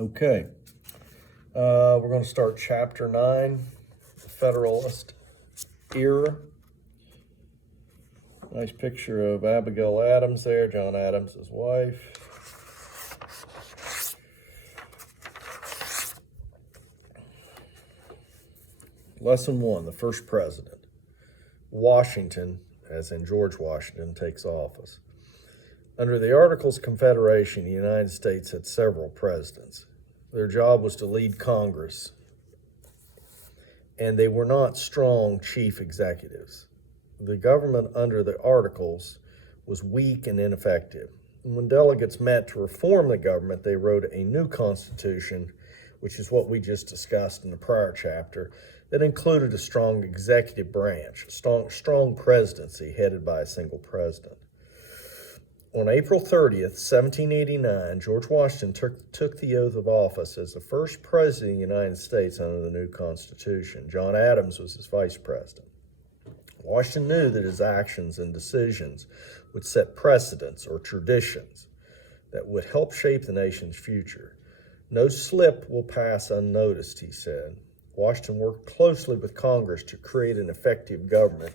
Okay, we're going to start Chapter 9, the Federalist Era. Nice picture of Abigail Adams there, John Adams' wife. Lesson 1, the first president. Washington, as in George Washington, takes office. Under the Articles of Confederation, the United States had several presidents. Their job was to lead Congress, and they were not strong chief executives. The government under the Articles was weak and ineffective. And when delegates met to reform the government, they wrote a new constitution, which is what we just discussed in the prior chapter, that included a strong executive branch, strong presidency headed by a single president. On April 30th, 1789, George Washington took the oath of office as the first president of the United States under the new Constitution. John Adams was his vice president. Washington knew that his actions and decisions would set precedents or traditions that would help shape the nation's future. No slip will pass unnoticed, he said. Washington worked closely with Congress to create an effective government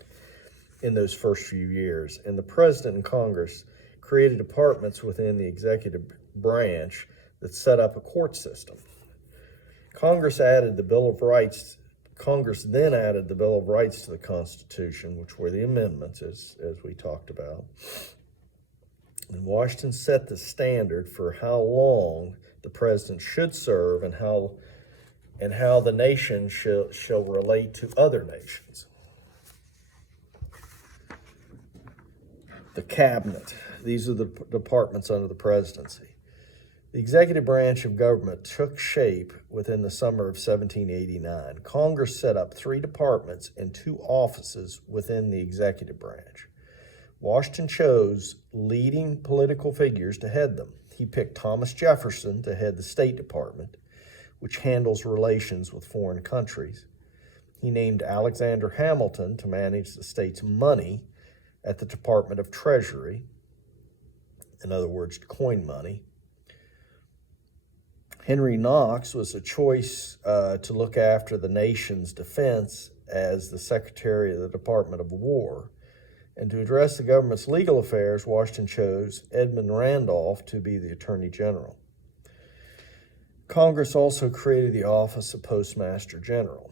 in those first few years, and the president and Congress created departments within the executive branch that set up a court system. Congress then added the Bill of Rights to the Constitution, which were the amendments, as we talked about. And Washington set the standard for how long the president should serve and how the nation shall relate to other nations. The cabinet. These are the departments under the presidency. The executive branch of government took shape within the summer of 1789. Congress set up 3 departments and 2 offices within the executive branch. Washington chose leading political figures to head them. He picked Thomas Jefferson to head the State Department, which handles relations with foreign countries. He named Alexander Hamilton to manage the state's money at the Department of Treasury, in other words, to coin money. Henry Knox was a choice to look after the nation's defense as the Secretary of the Department of War. And to address the government's legal affairs, Washington chose Edmund Randolph to be the Attorney General. Congress also created the office of Postmaster General.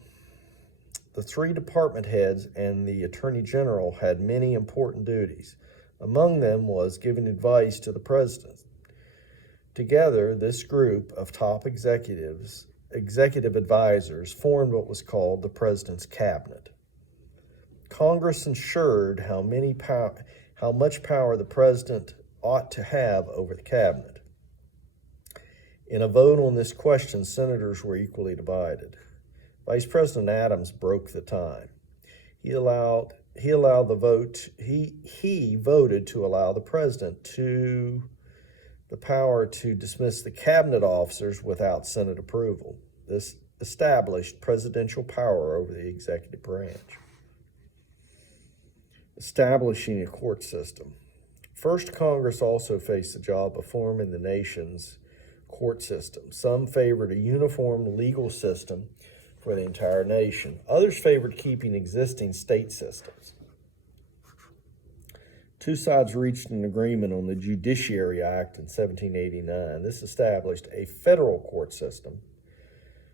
The 3 department heads and the Attorney General had many important duties. Among them was giving advice to the president. Together, this group of top executive advisors formed what was called the President's Cabinet. Congress ensured how much power the president ought to have over the cabinet. In a vote on this question, senators were equally divided. Vice President Adams broke the tie. He voted to allow the president the power to dismiss the cabinet officers without Senate approval. This established presidential power over the executive branch. Establishing a court system. First, Congress also faced the job of forming the nation's court system. Some favored a uniform legal system for the entire nation. Others favored keeping existing state systems. 2 sides reached an agreement on the Judiciary Act in 1789. This established a federal court system.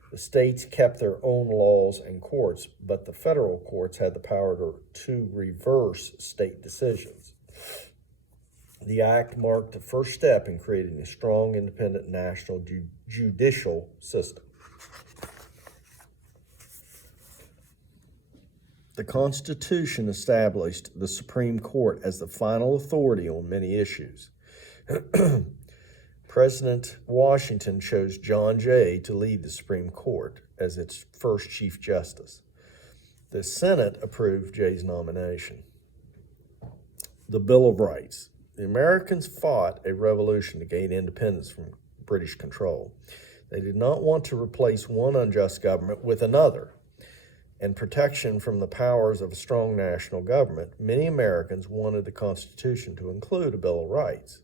The states kept their own laws and courts, but the federal courts had the power to reverse state decisions. The act marked the first step in creating a strong, independent national judicial system. The Constitution established the Supreme Court as the final authority on many issues. President Washington chose John Jay to lead the Supreme Court as its first Chief Justice. The Senate approved Jay's nomination. The Bill of Rights. The Americans fought a revolution to gain independence from British control. They did not want to replace one unjust government with another. And protection from the powers of a strong national government, many Americans wanted the Constitution to include a Bill of Rights.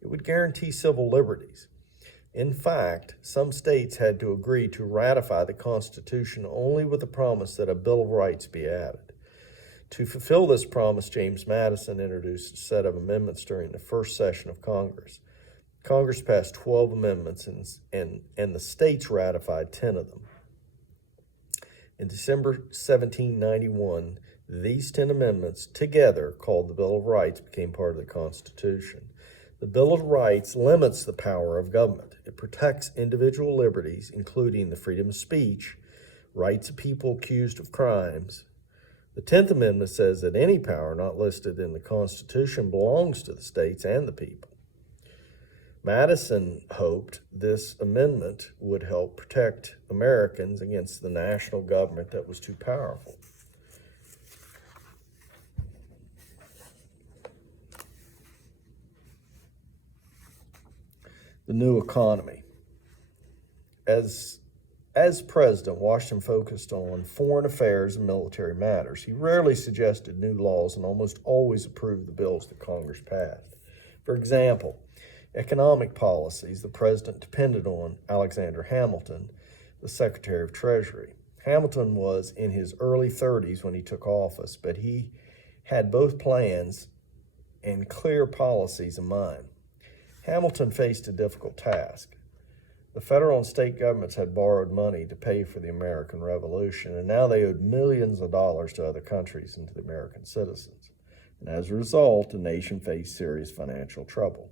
It would guarantee civil liberties. In fact, some states had to agree to ratify the Constitution only with the promise that a Bill of Rights be added. To fulfill this promise, James Madison introduced a set of amendments during the first session of Congress. Congress passed 12 amendments, and the states ratified 10 of them. In December 1791, these 10 amendments, together called the Bill of Rights, became part of the Constitution. The Bill of Rights limits the power of government. It protects individual liberties, including the freedom of speech, rights of people accused of crimes. The 10th Amendment says that any power not listed in the Constitution belongs to the states and the people. Madison hoped this amendment would help protect Americans against the national government that was too powerful. The new economy. As president, Washington focused on foreign affairs and military matters. He rarely suggested new laws and almost always approved the bills that Congress passed. For example, economic policies, the president depended on Alexander Hamilton, the Secretary of Treasury. Hamilton was in his early 30s when he took office, but he had both plans and clear policies in mind. Hamilton faced a difficult task. The federal and state governments had borrowed money to pay for the American Revolution, and now they owed millions of dollars to other countries and to the American citizens. And as a result, the nation faced serious financial trouble.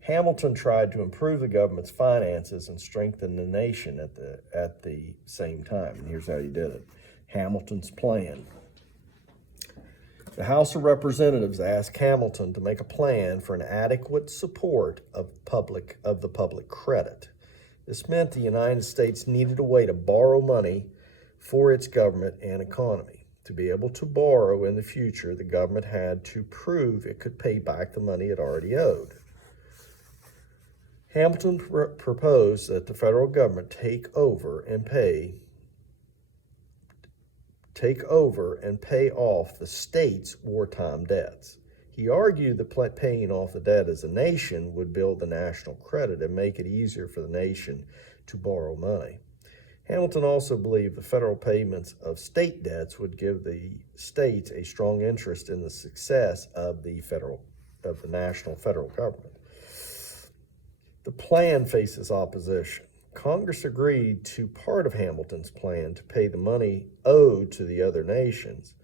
Hamilton tried to improve the government's finances and strengthen the nation at the same time. And here's how he did it. Hamilton's plan. The House of Representatives asked Hamilton to make a plan for an adequate support of the public credit. This meant the United States needed a way to borrow money for its government and economy. To be able to borrow in the future, the government had to prove it could pay back the money it already owed. Hamilton proposed that the federal government take over and pay off the state's wartime debts. He argued that paying off the debt as a nation would build the national credit and make it easier for the nation to borrow money. Hamilton also believed the federal payments of state debts would give the states a strong interest in the success of the national federal government. The plan faces opposition. Congress agreed to part of Hamilton's plan to pay the money owed to the other nations.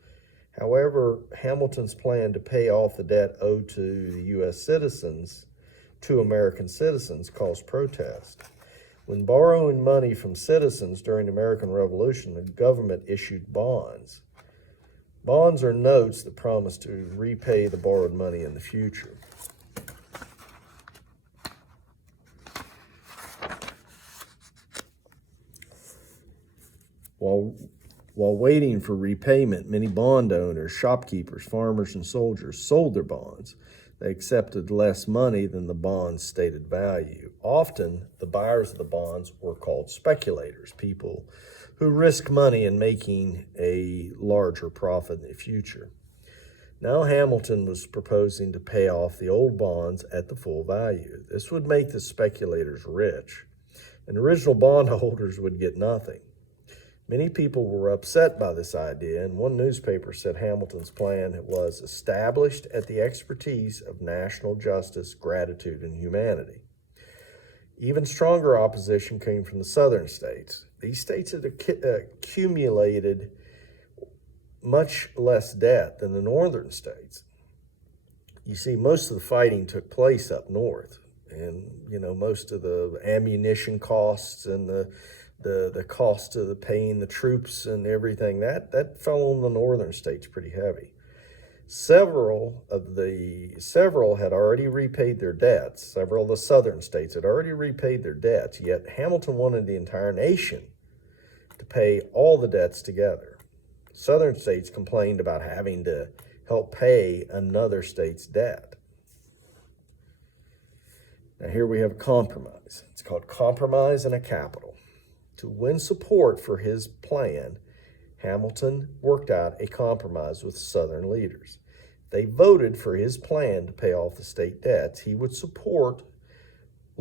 However, Hamilton's plan to pay off the debt owed to the U.S. citizens, to American citizens, caused protest. When borrowing money from citizens during the American Revolution, the government issued bonds. Bonds are notes that promise to repay the borrowed money in the future. While waiting for repayment, many bond owners, shopkeepers, farmers, and soldiers sold their bonds. They accepted less money than the bond's stated value. Often, the buyers of the bonds were called speculators, people who risk money in making a larger profit in the future. Now Hamilton was proposing to pay off the old bonds at the full value. This would make the speculators rich, and original bondholders would get nothing. Many people were upset by this idea, and one newspaper said Hamilton's plan was established at the expertise of national justice, gratitude, and humanity. Even stronger opposition came from the southern states. These states had accumulated much less debt than the northern states. You see, most of the fighting took place up north, and most of the ammunition costs and the cost of paying the troops and everything, that fell on the northern states pretty heavy. Several had already repaid their debts. Several of the southern states had already repaid their debts, yet Hamilton wanted the entire nation to pay all the debts together. Southern states complained about having to help pay another state's debt. Now here we have a compromise. It's called Compromise in a Capital. To win support for his plan, Hamilton worked out a compromise with Southern leaders. They voted for his plan to pay off the state debts. He would support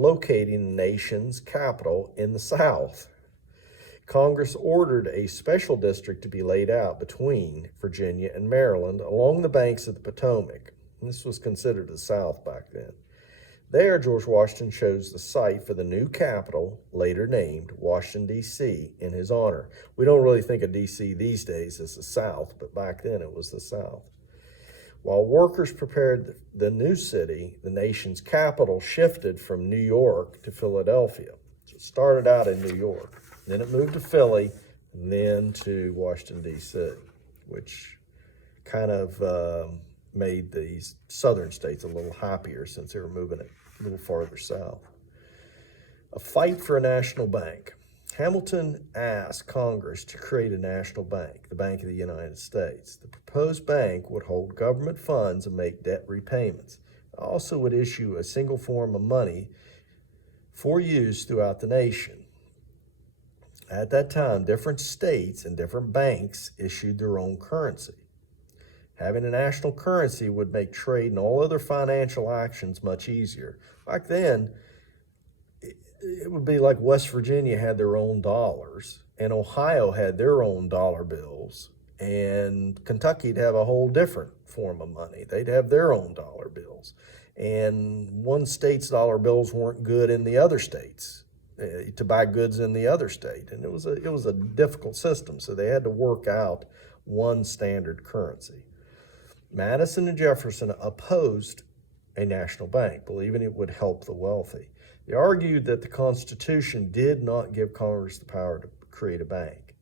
locating the nation's capital in the South. Congress ordered a special district to be laid out between Virginia and Maryland along the banks of the Potomac. This was considered the South back then. There, George Washington chose the site for the new capital, later named Washington, D.C., in his honor. We don't really think of D.C. these days as the South, but back then it was the South. While workers prepared the new city, the nation's capital shifted from New York to Philadelphia. So it started out in New York, then it moved to Philly, and then to Washington, D.C., which kind of made these southern states a little happier since they were moving it a little farther south. A fight for a national bank. Hamilton asked Congress to create a national bank, the Bank of the United States. The proposed bank would hold government funds and make debt repayments. It also would issue a single form of money for use throughout the nation. At that time, different states and different banks issued their own currency. Having a national currency would make trade and all other financial actions much easier. Back then, it would be like West Virginia had their own dollars, and Ohio had their own dollar bills, and Kentucky'd have a whole different form of money. They'd have their own dollar bills. And one state's dollar bills weren't good in the other states to buy goods in the other state. And it was a difficult system, so they had to work out one standard currency. Madison and Jefferson opposed a national bank, believing it would help the wealthy. They argued that the Constitution did not give Congress the power to create a bank.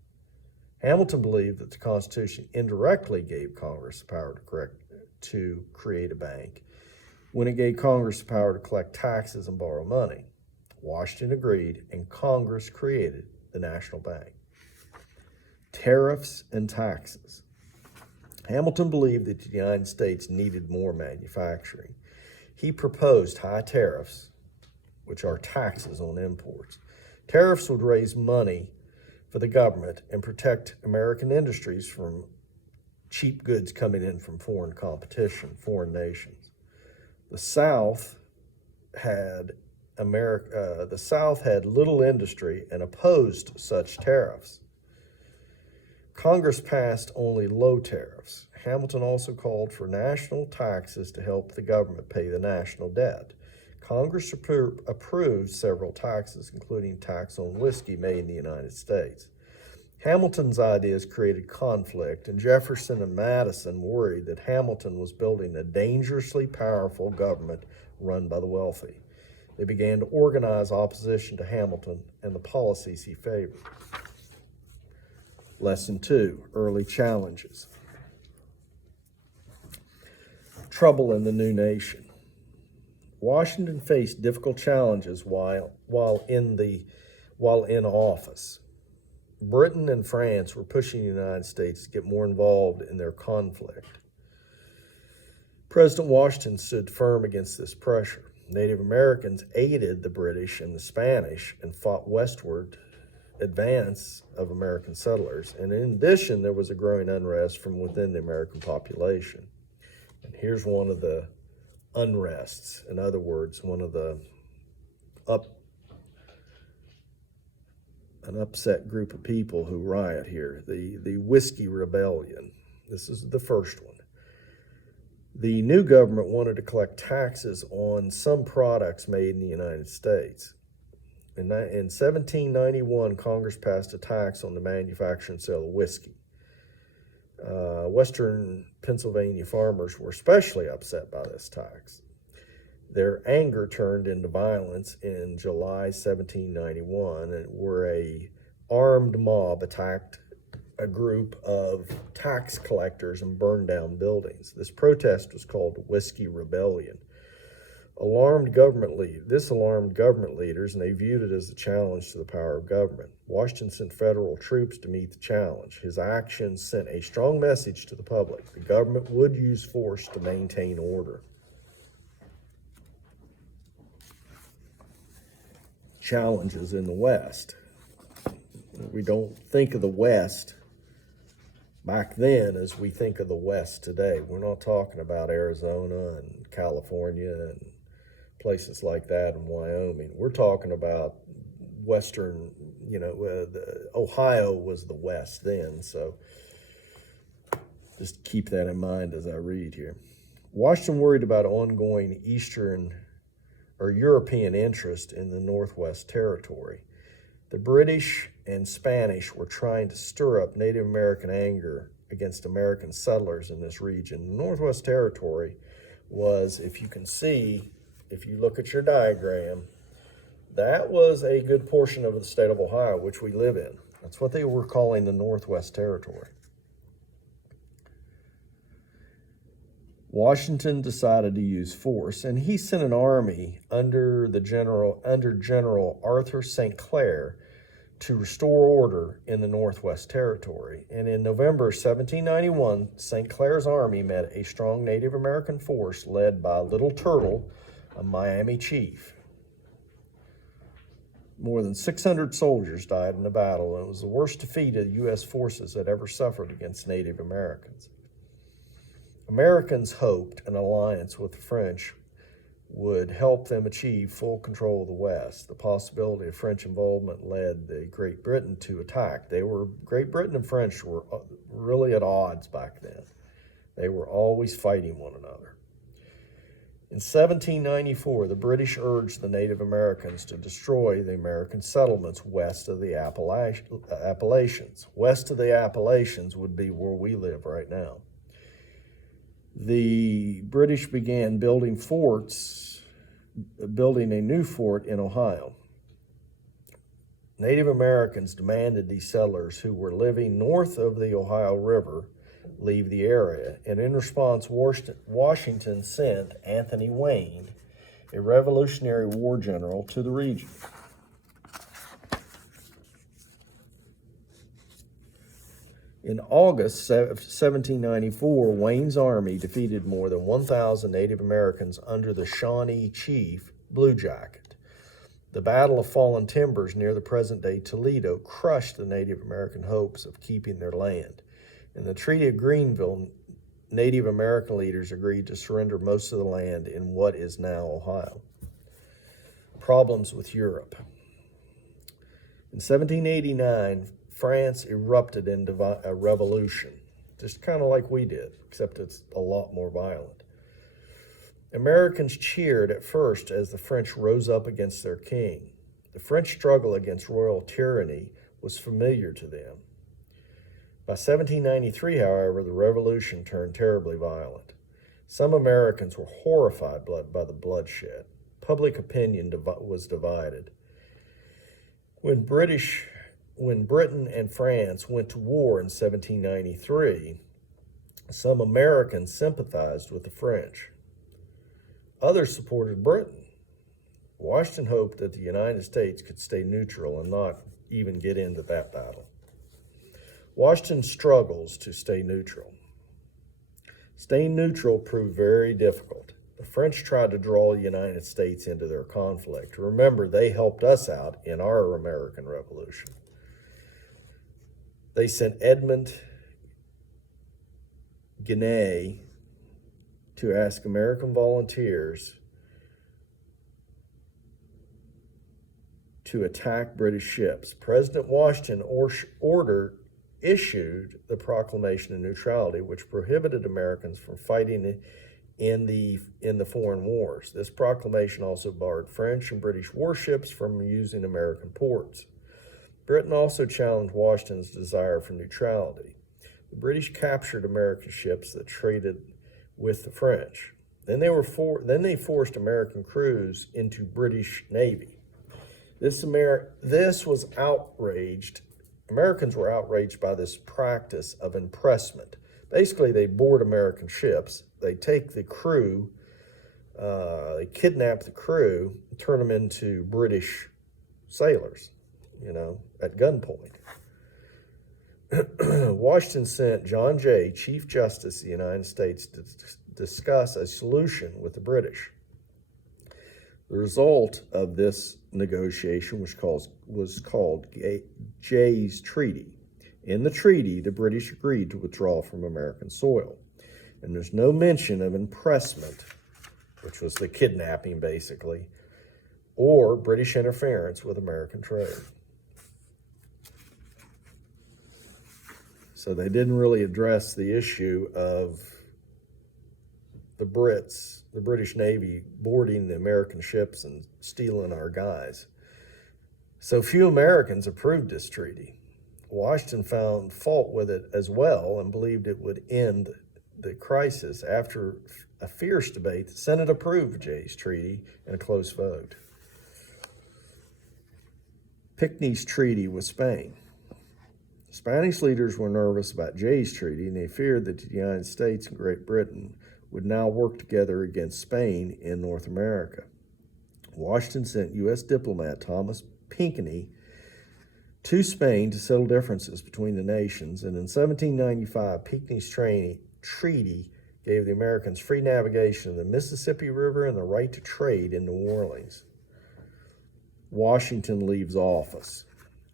Hamilton believed that the Constitution indirectly gave Congress the power to create a bank when it gave Congress the power to collect taxes and borrow money. Washington agreed, and Congress created the national bank. Tariffs and taxes. Hamilton believed that the United States needed more manufacturing. He proposed high tariffs, which are taxes on imports. Tariffs would raise money for the government and protect American industries from cheap goods coming in from foreign competition, foreign nations. The South had little industry and opposed such tariffs. Congress passed only low tariffs. Hamilton also called for national taxes to help the government pay the national debt. Congress approved several taxes, including tax on whiskey made in the United States. Hamilton's ideas created conflict, and Jefferson and Madison worried that Hamilton was building a dangerously powerful government run by the wealthy. They began to organize opposition to Hamilton and the policies he favored. Lesson 2, Early Challenges. Trouble in the new nation. Washington faced difficult challenges while in office. Britain and France were pushing the United States to get more involved in their conflict. President Washington stood firm against this pressure. Native Americans aided the British and the Spanish and fought westward advance of American settlers. And in addition, there was a growing unrest from within the American population. And here's one of the unrests. In other words, one of the an upset group of people who riot here, the Whiskey Rebellion. This is the first one. The new government wanted to collect taxes on some products made in the United States. In 1791, Congress passed a tax on the manufacture and sale of whiskey. Western Pennsylvania farmers were especially upset by this tax. Their anger turned into violence in July 1791, where an armed mob attacked a group of tax collectors and burned down buildings. This protest was called the Whiskey Rebellion. This alarmed government leaders, and they viewed it as a challenge to the power of government. Washington sent federal troops to meet the challenge. His actions sent a strong message to the public. The government would use force to maintain order. Challenges in the West. We don't think of the West back then as we think of the West today. We're not talking about Arizona and California and places like that in Wyoming. We're talking about western, Ohio was the West then, so just keep that in mind as I read here. Washington worried about ongoing Eastern or European interest in the Northwest Territory. The British and Spanish were trying to stir up Native American anger against American settlers in this region. The Northwest Territory was, if you can see, if you look at your diagram, that was a good portion of the state of Ohio, which we live in. That's what they were calling the Northwest Territory. Washington decided to use force, and he sent an army under General Arthur St. Clair to restore order in the Northwest Territory. And in November 1791, St. Clair's army met a strong Native American force led by Little Turtle, a Miami chief. More than 600 soldiers died in the battle, and it was the worst defeat of U.S. forces that ever suffered against Native Americans. Americans hoped an alliance with the French would help them achieve full control of the West. The possibility of French involvement led Great Britain to attack. Great Britain and French were really at odds back then. They were always fighting one another. In 1794, the British urged the Native Americans to destroy the American settlements west of the Appalachians. West of the Appalachians would be where we live right now. The British began building a new fort in Ohio. Native Americans demanded these settlers who were living north of the Ohio River leave the area, and in response, Washington sent Anthony Wayne, a Revolutionary War general, to the region. In August 1794, Wayne's army defeated more than 1,000 Native Americans under the Shawnee chief Blue Jacket. The Battle of Fallen Timbers near the present-day Toledo crushed the Native American hopes of keeping their land. In the Treaty of Greenville, Native American leaders agreed to surrender most of the land in what is now Ohio. Problems with Europe. In 1789, France erupted into a revolution, just kind of like we did, except it's a lot more violent. Americans cheered at first as the French rose up against their king. The French struggle against royal tyranny was familiar to them. By 1793, however, the revolution turned terribly violent. Some Americans were horrified by the bloodshed. Public opinion was divided. When Britain and France went to war in 1793, some Americans sympathized with the French. Others supported Britain. Washington hoped that the United States could stay neutral and not even get into that battle. Washington struggles to stay neutral. Staying neutral proved very difficult. The French tried to draw the United States into their conflict. Remember, they helped us out in our American Revolution. They sent Edmund Guiney to ask American volunteers to attack British ships. President Washington issued the Proclamation of Neutrality, which prohibited Americans from fighting in the foreign wars. This proclamation also barred French and British warships from using American ports. Britain also challenged Washington's desire for neutrality. The British captured American ships that traded with the French. Then they forced American crews into British Navy. This was outraged. Americans were outraged by this practice of impressment. Basically, they board American ships, they take the crew, they kidnap the crew, and turn them into British sailors, at gunpoint. Washington sent John Jay, Chief Justice of the United States, to discuss a solution with the British. The result of this negotiation was called Jay's Treaty. In the treaty, the British agreed to withdraw from American soil, and there's no mention of impressment which was the kidnapping basically, or British interference with American trade. So they didn't really address the issue of the Brits, the British Navy, boarding the American ships and stealing our guys. So few Americans approved this treaty. Washington found fault with it as well and believed it would end the crisis. After a fierce debate, the Senate approved Jay's treaty in a close vote. Pinckney's treaty with Spain. Spanish leaders were nervous about Jay's treaty, and they feared that the United States and Great Britain would now work together against Spain in North America. Washington sent U.S. diplomat Thomas Pinckney to Spain to settle differences between the nations, and in 1795, Pinckney's treaty gave the Americans free navigation of the Mississippi River and the right to trade in New Orleans. Washington leaves office.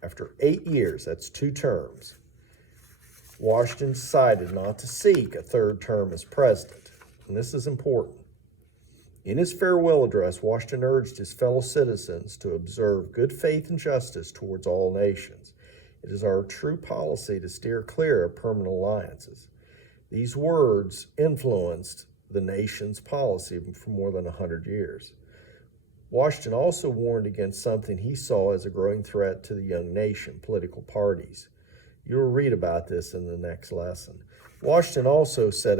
After 8 years, that's 2 terms, Washington decided not to seek a third term as president, and this is important. In his farewell address, Washington urged his fellow citizens to observe good faith and justice towards all nations. It is our true policy to steer clear of permanent alliances. These words influenced the nation's policy for more than 100 years. Washington also warned against something he saw as a growing threat to the young nation, political parties. You'll read about this in the next lesson. Washington also said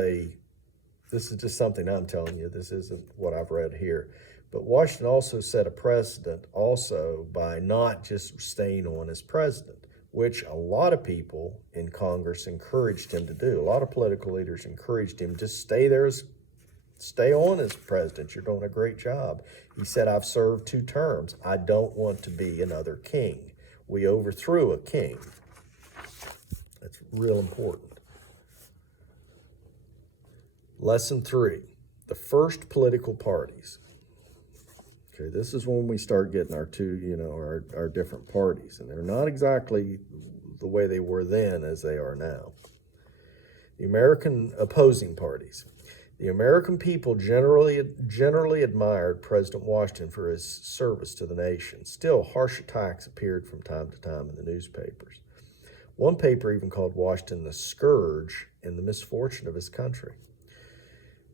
this is just something I'm telling you, this isn't what I've read here, but Washington also set a precedent also by not just staying on as president, which a lot of people in Congress encouraged him to do. A lot of political leaders encouraged him to stay on as president. You're doing a great job. He said, I've served 2 terms. I don't want to be another king. We overthrew a king. That's real important. Lesson 3, the first political parties. Okay, this is when we start getting our our different parties, and they're not exactly the way they were then as they are now. The American opposing parties. The American people generally admired President Washington for his service to the nation. Still, harsh attacks appeared from time to time in the newspapers. One paper even called Washington the scourge and the misfortune of his country.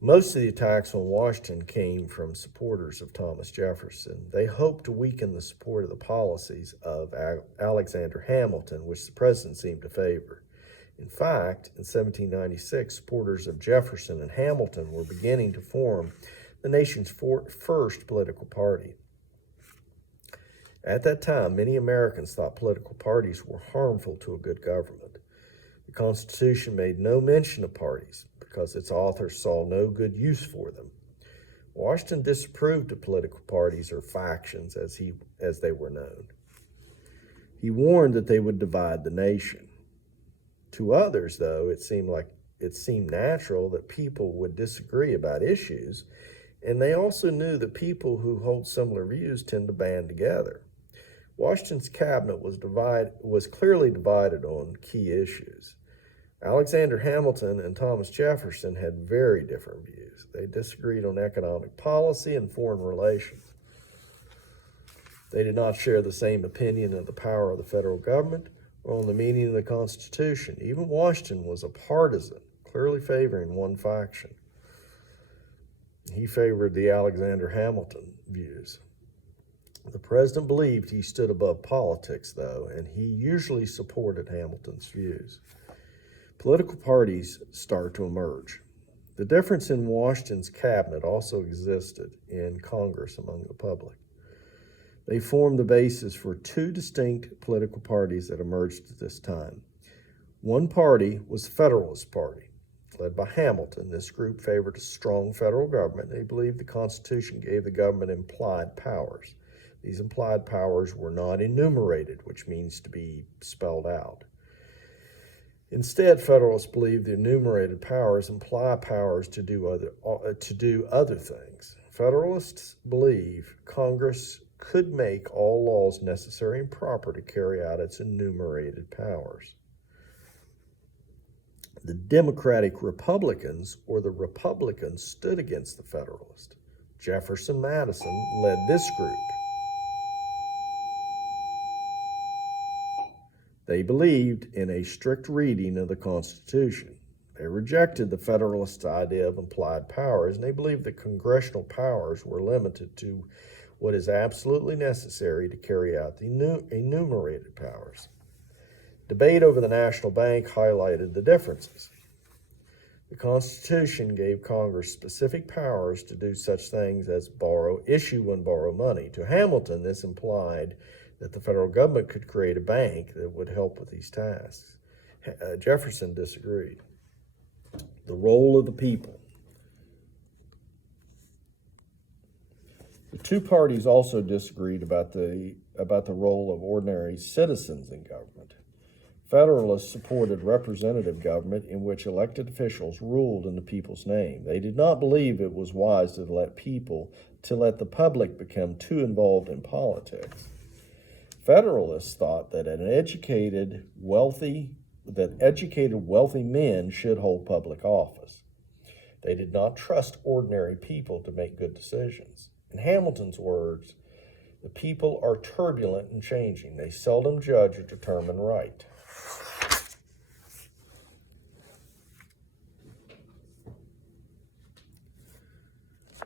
Most of the attacks on Washington came from supporters of Thomas Jefferson. They hoped to weaken the support of the policies of Alexander Hamilton, which the president seemed to favor. In fact, in 1796, supporters of Jefferson and Hamilton were beginning to form the nation's first political party. At that time, many Americans thought political parties were harmful to a good government. The Constitution made no mention of parties because its authors saw no good use for them. Washington disapproved of political parties or factions as they were known. He warned that they would divide the nation. To others, though, it seemed natural that people would disagree about issues, and they also knew that people who hold similar views tend to band together. Washington's cabinet was clearly divided on key issues. Alexander Hamilton and Thomas Jefferson had very different views. They disagreed on economic policy and foreign relations. They did not share the same opinion of the power of the federal government or on the meaning of the Constitution. Even Washington was a partisan, clearly favoring one faction. He favored the Alexander Hamilton views. The president believed he stood above politics, though, and he usually supported Hamilton's views. Political parties start to emerge. The difference in Washington's cabinet also existed in Congress among the public. They formed the basis for 2 distinct political parties that emerged at this time. One party was the Federalist Party, led by Hamilton. This group favored a strong federal government. They believed the Constitution gave the government implied powers. These implied powers were not enumerated, which means to be spelled out. Instead, Federalists believed the enumerated powers imply powers to do other things. Federalists believe Congress could make all laws necessary and proper to carry out its enumerated powers. The Democratic Republicans, or the Republicans, stood against the Federalists. Jefferson Madison led this group. They believed in a strict reading of the Constitution. They rejected the Federalist idea of implied powers, and they believed that congressional powers were limited to what is absolutely necessary to carry out the enumerated powers. Debate over the national bank highlighted the differences. The Constitution gave Congress specific powers to do such things as issue and borrow money. To Hamilton, this implied that the federal government could create a bank that would help with these tasks. Jefferson disagreed. The role of the people. The two parties also disagreed about the role of ordinary citizens in government. Federalists supported representative government in which elected officials ruled in the people's name. They did not believe it was wise to let the public become too involved in politics. Federalists thought that educated, wealthy men should hold public office. They did not trust ordinary people to make good decisions. In Hamilton's words, the people are turbulent and changing. They seldom judge or determine right.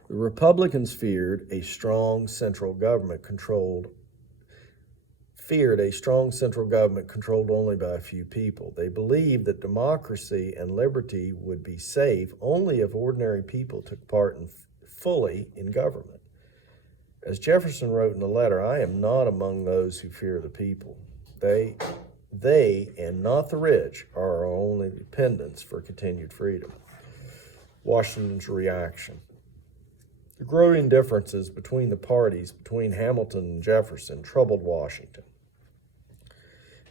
The Republicans feared a strong central government controlled only by a few people. They believed that democracy and liberty would be safe only if ordinary people took part fully in government. As Jefferson wrote in the letter, I am not among those who fear the people. They and not the rich are our only dependents for continued freedom. Washington's reaction. The growing differences between the parties, between Hamilton and Jefferson, troubled Washington.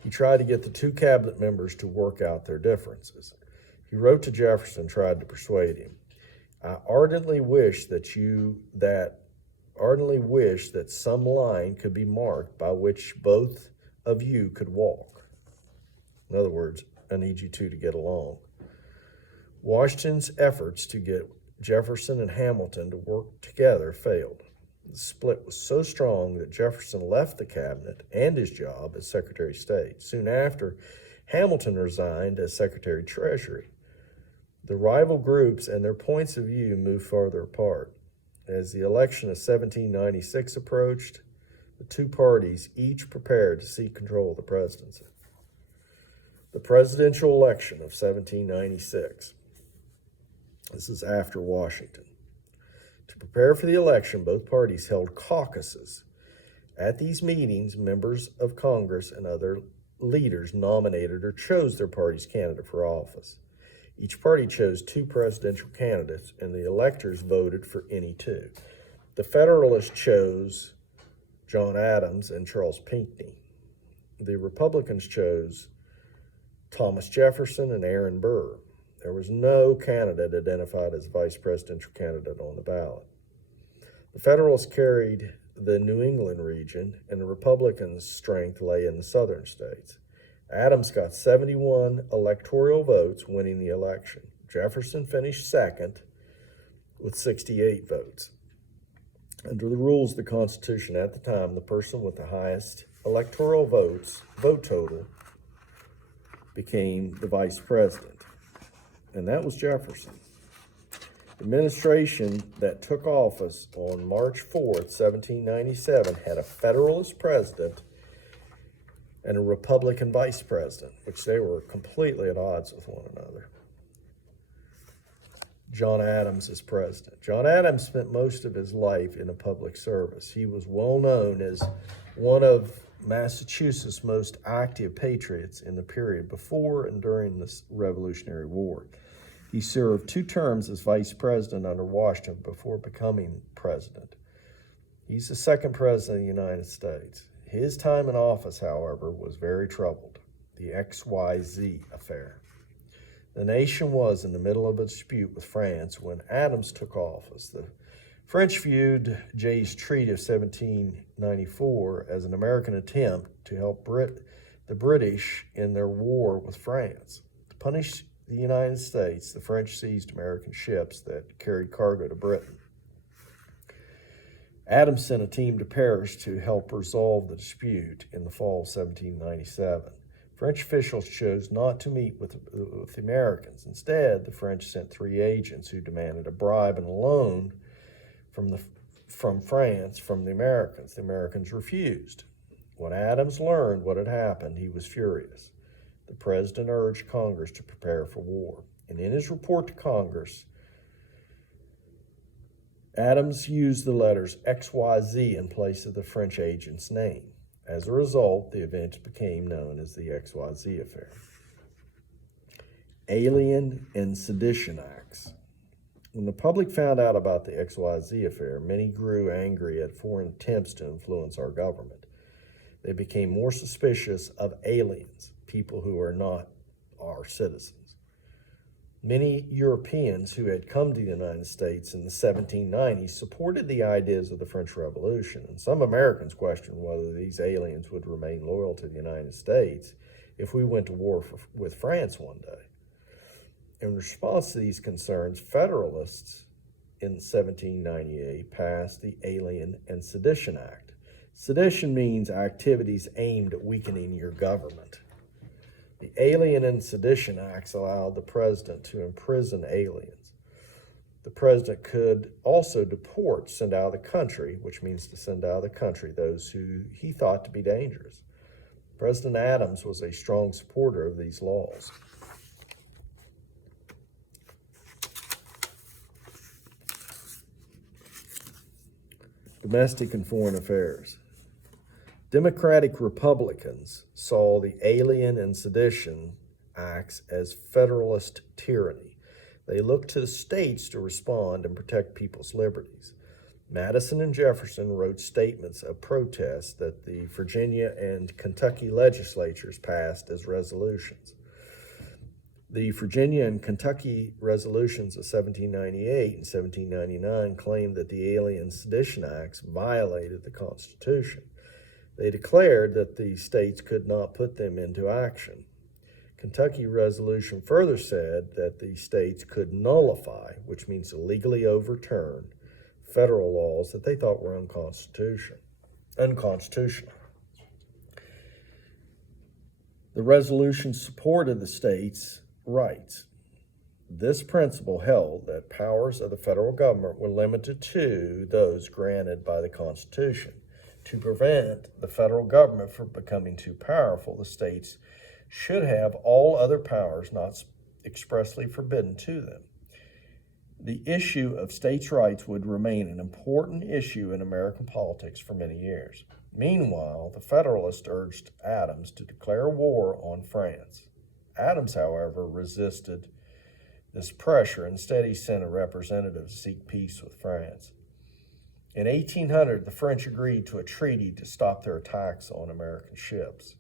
He tried to get the two cabinet members to work out their differences. He wrote to Jefferson, tried to persuade him. I ardently wish that some line could be marked by which both of you could walk. In other words, I need you two to get along. Washington's efforts to get Jefferson and Hamilton to work together failed. The split was so strong that Jefferson left the cabinet and his job as Secretary of State. Soon after, Hamilton resigned as Secretary of Treasury. The rival groups and their points of view moved farther apart. As the election of 1796 approached, the two parties each prepared to seek control of the presidency. The presidential election of 1796. This is after Washington. To prepare for the election, both parties held caucuses. At these meetings, members of Congress and other leaders nominated or chose their party's candidate for office. Each party chose two presidential candidates, and the electors voted for any two. The Federalists chose John Adams and Charles Pinckney. The Republicans chose Thomas Jefferson and Aaron Burr. There was no candidate identified as vice presidential candidate on the ballot. The Federalists carried the New England region, and the Republicans' strength lay in the southern states. Adams got 71 electoral votes, winning the election. Jefferson finished second with 68 votes. Under the rules of the Constitution at the time, the person with the highest electoral vote total, became the vice president. And that was Jefferson. The administration that took office on March 4th, 1797, had a Federalist president and a Republican vice president, which they were completely at odds with one another. John Adams as president. John Adams spent most of his life in a public service. He was well known as one of Massachusetts' most active patriots in the period before and during the Revolutionary War. He served 2 terms as vice president under Washington before becoming president. He's the second president of the United States. His time in office, however, was very troubled. The XYZ affair. The nation was in the middle of a dispute with France when Adams took office. The French viewed Jay's Treaty of 1794 as an American attempt to help the British in their war with France. To punish the United States, the French seized American ships that carried cargo to Britain. Adams sent a team to Paris to help resolve the dispute in the fall of 1797. French officials chose not to meet with the Americans. Instead, the French sent 3 agents who demanded a bribe and a loan from France from the Americans. The Americans refused. When Adams learned what had happened, he was furious. The president urged Congress to prepare for war. And in his report to Congress, Adams used the letters XYZ in place of the French agent's name. As a result, the event became known as the XYZ affair. Alien and Sedition Acts. When the public found out about the XYZ affair, many grew angry at foreign attempts to influence our government. They became more suspicious of aliens, people who are not our citizens. Many Europeans who had come to the United States in the 1790s supported the ideas of the French Revolution, and some Americans questioned whether these aliens would remain loyal to the United States if we went to war with France one day. In response to these concerns, Federalists in 1798 passed the Alien and Sedition Act. Sedition means activities aimed at weakening your government. The Alien and Sedition Acts allowed the president to imprison aliens. The president could also deport, send out of the country, which means to send out of the country those who he thought to be dangerous. President Adams was a strong supporter of these laws. Domestic and foreign affairs. Democratic Republicans saw the Alien and Sedition Acts as Federalist tyranny. They looked to the states to respond and protect people's liberties. Madison and Jefferson wrote statements of protest that the Virginia and Kentucky legislatures passed as resolutions. The Virginia and Kentucky resolutions of 1798 and 1799 claimed that the Alien and Sedition Acts violated the Constitution. They declared that the states could not put them into action. Kentucky resolution further said that the states could nullify, which means to legally overturn, federal laws that they thought were unconstitutional. The resolution supported the states' rights. This principle held that powers of the federal government were limited to those granted by the Constitution. To prevent the federal government from becoming too powerful, the states should have all other powers not expressly forbidden to them. The issue of states' rights would remain an important issue in American politics for many years. Meanwhile, the Federalists urged Adams to declare war on France. Adams, however, resisted this pressure. Instead, he sent a representative to seek peace with France. In 1800, the French agreed to a treaty to stop their attacks on American ships.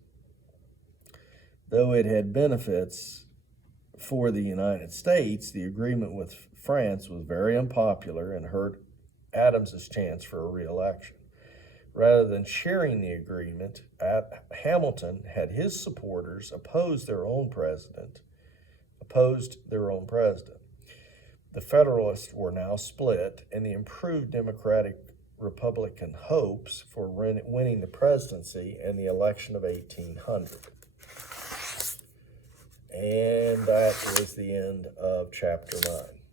Though it had benefits for the United States, the agreement with France was very unpopular and hurt Adams's chance for a re-election. Rather than sharing the agreement, Hamilton had his supporters oppose their own president. The Federalists were now split, and the improved Democratic Republican hopes for winning the presidency and the election of 1800. And that is the end of chapter 9.